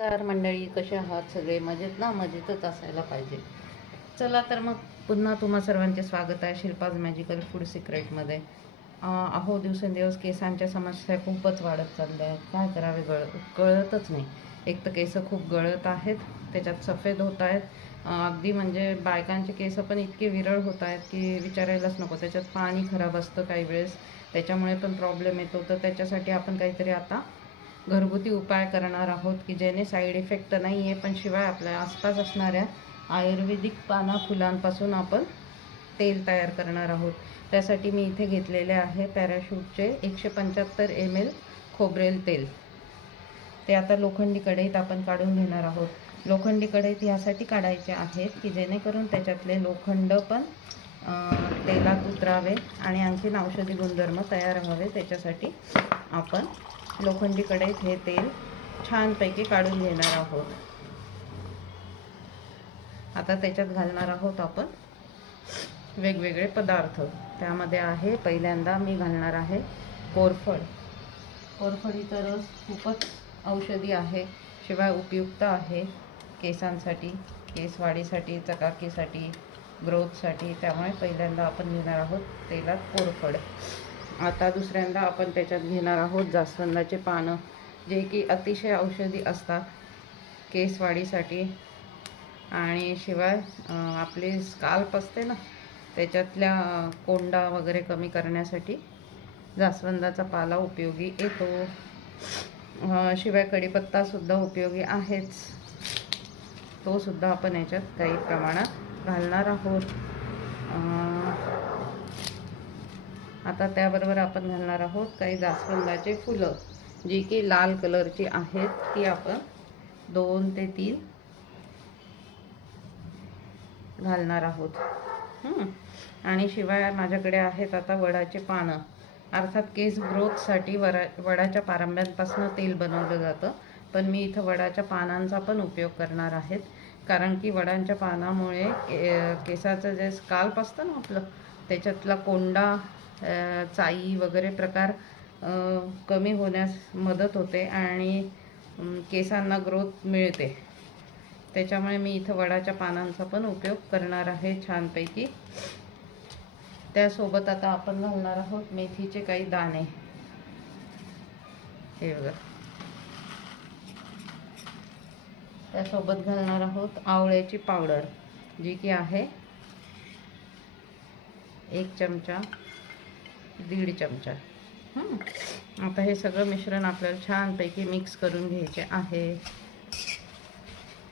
तर मंडळी, कसे आहात सगळे? मजेत ना? मजेतच असायला पाहिजे. चला तर मग पुन्हा तुम्हा सर्वांचे स्वागत आहे शिल्पाज मॅजिकल फूड सिक्रेटमध्ये. अहो, दिवसेंदिवस केसांच्या समस्या खूपच वाढत चालल्या आहेत. काय करावे कळतच नाही. एक तर केस खूप गळत आहेत, त्याच्यात सफेद होत आहेत. अगदी म्हणजे बायकांचे केस पण इतके विरळ होत आहेत की विचारायलाच नको. त्याच्यात पाणी खराब असतं काही वेळेस, त्याच्यामुळे पण प्रॉब्लेम येतो. तर त्याच्यासाठी आपण काहीतरी आता घरगुती उपाय करणार आहोत की ज्याने साईड इफेक्ट नाही आहे, पण शिवाय आपल्या आसपास असणाऱ्या आयुर्वेदिक पाना फुलांपासून आपण तेल तयार करणार आहोत. त्यासाठी मी इथे घेतलेले आहे पॅराशूटचे 175 ml खोबरेल तेल. ते आता लोखंडी कढईत आपण काढून घेणार आहोत. लोखंडी कढईत यासाठी काढायचे आहेत की जेणेकरून त्याच्यातले लोखंड पण तेलात उतरावे आणि आणखीन औषधी गुणधर्म तयार व्हावे. त्याच्यासाठी आपण लोखंडी कढईत हे तेल छानपैकी काढून घेणार आहोत. आता त्याच्यात घालणार आहोत आपण वेगवेगळे पदार्थ. त्यामध्ये आहे, पहिल्यांदा मी घालणार आहे कोरफड. कोरफडीचा रस खूपच औषधी आहे, शिवाय उपयुक्त आहे केसांसाठी, केसवाढीसाठी, चकाकीसाठी, ग्रोथसाठी. त्यामुळे पहिल्यांदा आपण घेणार आहोत तेलात कोरफड. आता दुसऱ्यांदा आपण त्याच्यात घेणार आहोत जास्वंदाचे पानं, जे की अतिशय औषधी असतात केसवाढीसाठी. आणि शिवाय आपली स्काल्प असते ना, त्याच्यातल्या कोंडा वगैरे कमी करण्यासाठी जास्वंदाचा पाला उपयोगी येतो. शिवाय कढीपत्तासुद्धा उपयोगी आहेच, तो सुद्धा आपण याच्यात काही प्रमाणात घालणार आहोत. आता त्याबरोबर आपण घालणार आहोत काही जास्वंदाचे फुलं, जी की लाल कलरची आहेत. ती आपण 2 ते 3 घालणार आहोत. आणि शिवाय माझ्याकडे आहेत आता वडाचे पानं. अर्थात केस ग्रोथसाठी वडाच्या पारंब्यांपासून तेल बनवलं जातं, पण मी इथं वडाच्या पानांचा पण उपयोग करणार आहेत. कारण की वडांच्या पानामुळे केसाचं जे स्काल्प असतं ना आपलं, त्याच्यातला कोंडा, चाई वगैरे प्रकार कमी होण्यास मदत होते आणि केसांना ग्रोथ मिळते. त्याच्यामुळे मी इथं वडाच्या पानांचा पण उपयोग करणार आहे छानपैकी. त्यासोबत आता आपण घालणार आहोत मेथीचे काही दाणे. हे बघा. त्यासोबत घालणार आहोत आवळ्याची पावडर, जी की आहे 1 चमचा, 1.5 चमचा. आता हे सगळं मिश्रण आपल्याला छानपैकी मिक्स करून घ्यायचे आहे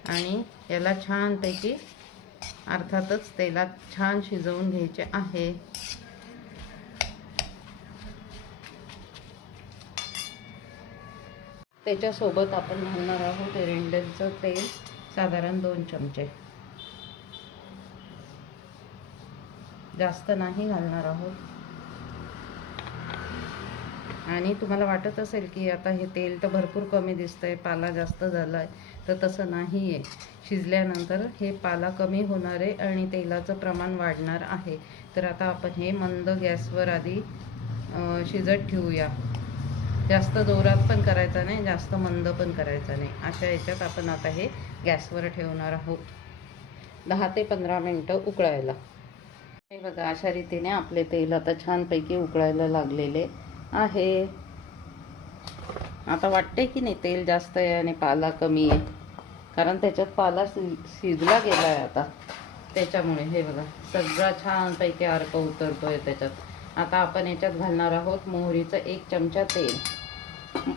आणि याला छानपैकी अर्थातच तेलात छान शिजवून घ्यायचे आहे. त्याच्यासोबत आपण घालणार आहोत एरंडेलचं तेल, साधारण 2 चमचे. जास्त नाही घालणार आहोत. आणि तुम्हाला वाटत असेल की आता हे तेल तर भरपूर कमी दिसतंय, पाला जास्त झाला आहे, तर तसं नाही आहे. शिजल्यानंतर हे पाला कमी होणार आहे आणि तेलाचं प्रमाण वाढणार आहे. तर आता आपण हे मंद गॅसवर आधी शिजत ठेवूया. जास्त जोरात पण करायचा नाही, जास्त मंद पण करायचा नाही. अशा याच्यात आपण आता हे गॅसवर ठेवणार आहोत 10 ते 15 मिनटं उकळायला. हे बघा, अशा रीतीने आपले तेल आता छानपैकी उकळायला लागलेले आहे. आता वाटते की नाही तेल जास्त आहे आणि पाला कमी आहे, कारण त्याच्यात पाला शिजला गेला आहे आता. त्याच्यामुळे हे बघा, सगळा छानपैकी अर्क उतरतोय त्याच्यात. आता आपण याच्यात घालणार आहोत मोहरीचं 1 चमचा तेल.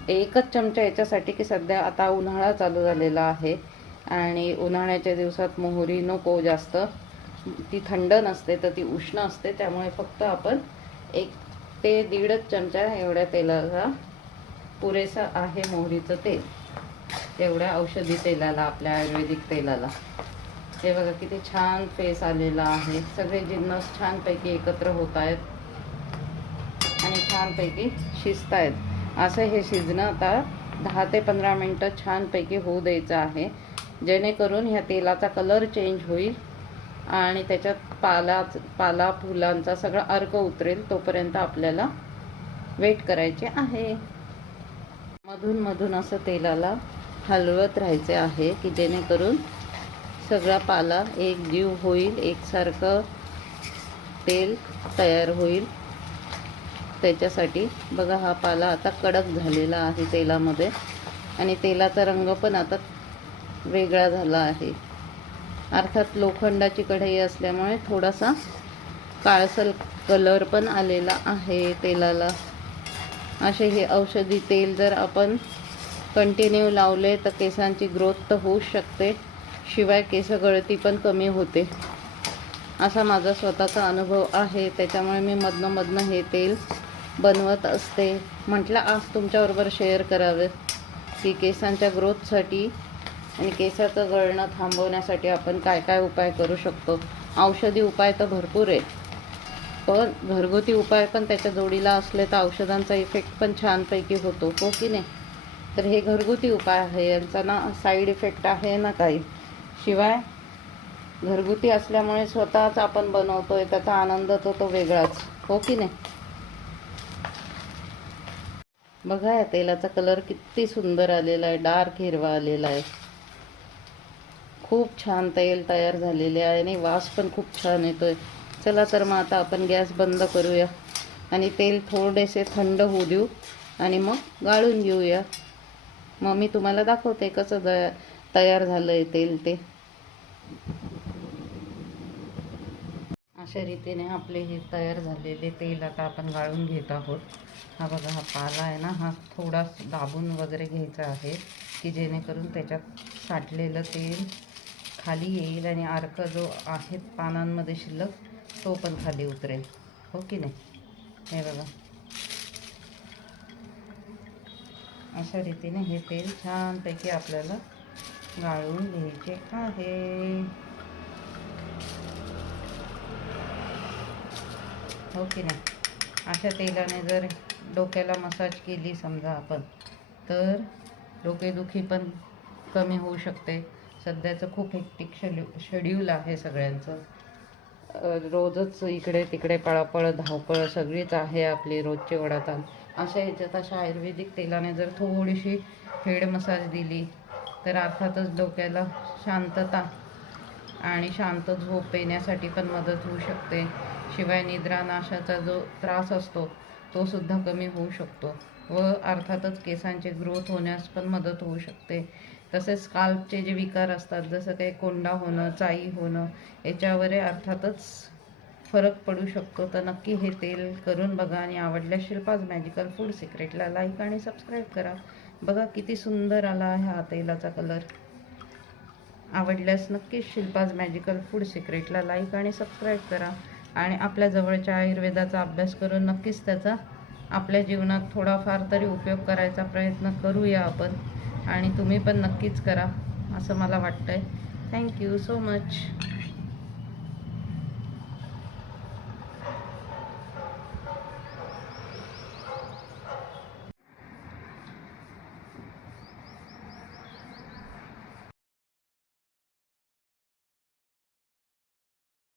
1च चमचा याच्यासाठी की सध्या आता उन्हाळा चालू झालेला आहे आणि उन्हाळ्याच्या दिवसात मोहरी नको जास्त, ती थंड नसते तर ती उष्ण असते. त्यामुळे फक्त आपण 1 ते 1.5 चमचा एवढ्या तेलाला पुरेसा आहे मोहरीचं तेल, तेवढ्या औषधी तेलाला, आपल्या आयुर्वेदिक तेलाला. हे बघा किती छान फेस आलेला आहे. सगळे जिन्नस छानपैकी एकत्र होत आहेत आणि छानपैकी शिजत आहेत. असं हे शिजणं आता 10 ते 15 मिनटं छानपैकी होऊ द्यायचं आहे, जेणेकरून ह्या तेलाचा कलर चेंज होईल आणि त्याच्यात पाला फुलांचा सगळा अर्क उतरेल. तोपर्यंत आपल्याला वेट करायचे आहे. मधून मधून असं तेलाला हलवत राहायचे आहे की जेणेकरून सगळा पाला एक जीव होईल, एकसारखं तेल तयार होईल. त्याच्यासाठी बघा हा पाला आता कडक झालेला आहे तेलामध्ये आणि तेलाचा रंग पण आता वेगळा झाला आहे. अर्थात लोखंडाची कढई असल्यामुळे थोडासा काळसर कलर पण आलेला आहे तेलाला. असे हे औषधी तेल जर आपण कंटिन्यू लावले तर केसांची ग्रोथ तर होऊच शकते, शिवाय केस गळती पण कमी होते. असा माझा स्वतःचा अनुभव आहे. त्याच्यामुळे मी मधनं हे तेल बनवत असते. म्हटलं आज तुमच्याबरोबर शेअर करावे की केसांच्या ग्रोथसाठी आणि केसाचं गळणं थांबवण्यासाठी आपण काय काय उपाय करू शकतो. औषधी उपाय तर भरपूर आहे, पण घरगुती उपाय पण त्याच्या जोडीला असले तर औषधांचा इफेक्ट पण छानपैकी होतो, हो की नाही. तर हे घरगुती उपाय आहे, यांचा ना साईड इफेक्ट आहे ना काही. शिवाय घरगुती असल्यामुळे स्वतःच आपण बनवतोय, त्याचा आनंद तो वेगळाच, हो की नाही. बघा या तेलाचा कलर किती सुंदर आलेला आहे, डार्क हिरवा आलेला आहे. खूप छान तेल तयार झालेले आहे आणि वास पण खूप छान येतोय. चला तर मग आता आपण गॅस बंद करूया आणि तेल थोडेसे थंड होऊ देऊ आणि मग गाळून घेऊया. मग मी तुम्हाला दाखवते कसं तयार झालं आहे तेल ते. अशा रीतीने आपले हे तयार झालेले तेल आता आपण गाळून घेत आहोत. हा बघा हा पाला आहे ना, हा थोडा दाबून वगैरे घ्यायचा आहे की जेणेकरून त्याच्यात साठलेलं तेल खाली येईल आणि अर्क जो आहे पानांमध्ये शिल्लक तो पण खाली उतरेल, हो की नाही. हे बघा अशा रीतीने हे तेल छानपैकी आपल्याला गाळून घ्यायचे आहे, हो की नाही. अशा तेलाने जर डोक्याला मसाज केली समजा आपण, तर डोकेदुखी पण कमी होऊ शकते. सध्याचं खूप हेक्टिक शेड्यूल आहे सगळ्यांचं. रोजच इकडे तिकडे पळापळ धावपळ सगळीच आहे आपली रोजची ओढाताण. अशा ह्याच्यात अशा आयुर्वेदिक तेलाने जर थोडीशी हेड मसाज दिली तर अर्थातच डोक्याला शांतता आणि शांत झोप येण्यासाठी पण मदत होऊ शकते. शिवाय निद्रानाशाचा जो त्रास असतो तो सुद्धा कमी होऊ शकतो व अर्थातच केसांचे ग्रोथ होण्यास पण मदत होऊ शकते. तसेच स्काल्पचे जे विकार असतात, जसं काही कोंडा होणं, चाई होणं, याच्यावर अर्थातच फरक पडू शकतो. तर नक्की हे तेल करून बघा आणि आवडल्यास शिल्पाज मॅजिकल फूड सिक्रेटला लाईक आणि सबस्क्राईब करा. बघा किती सुंदर आला आहे हा तेलाचा कलर. आवडल्यास नक्कीच शिल्पाज मॅजिकल फूड सिक्रेटला लाईक आणि सबस्क्राईब करा आणि आपल्या जवळच्या आयुर्वेदाचा अभ्यास करून नक्कीच त्याचा आपल्या जीवनात थोडाफार तरी उपयोग करायचा प्रयत्न करूया आपण. आणि तुम्ही पण नक्कीच करा असं मला वाटतंय. Thank you so much.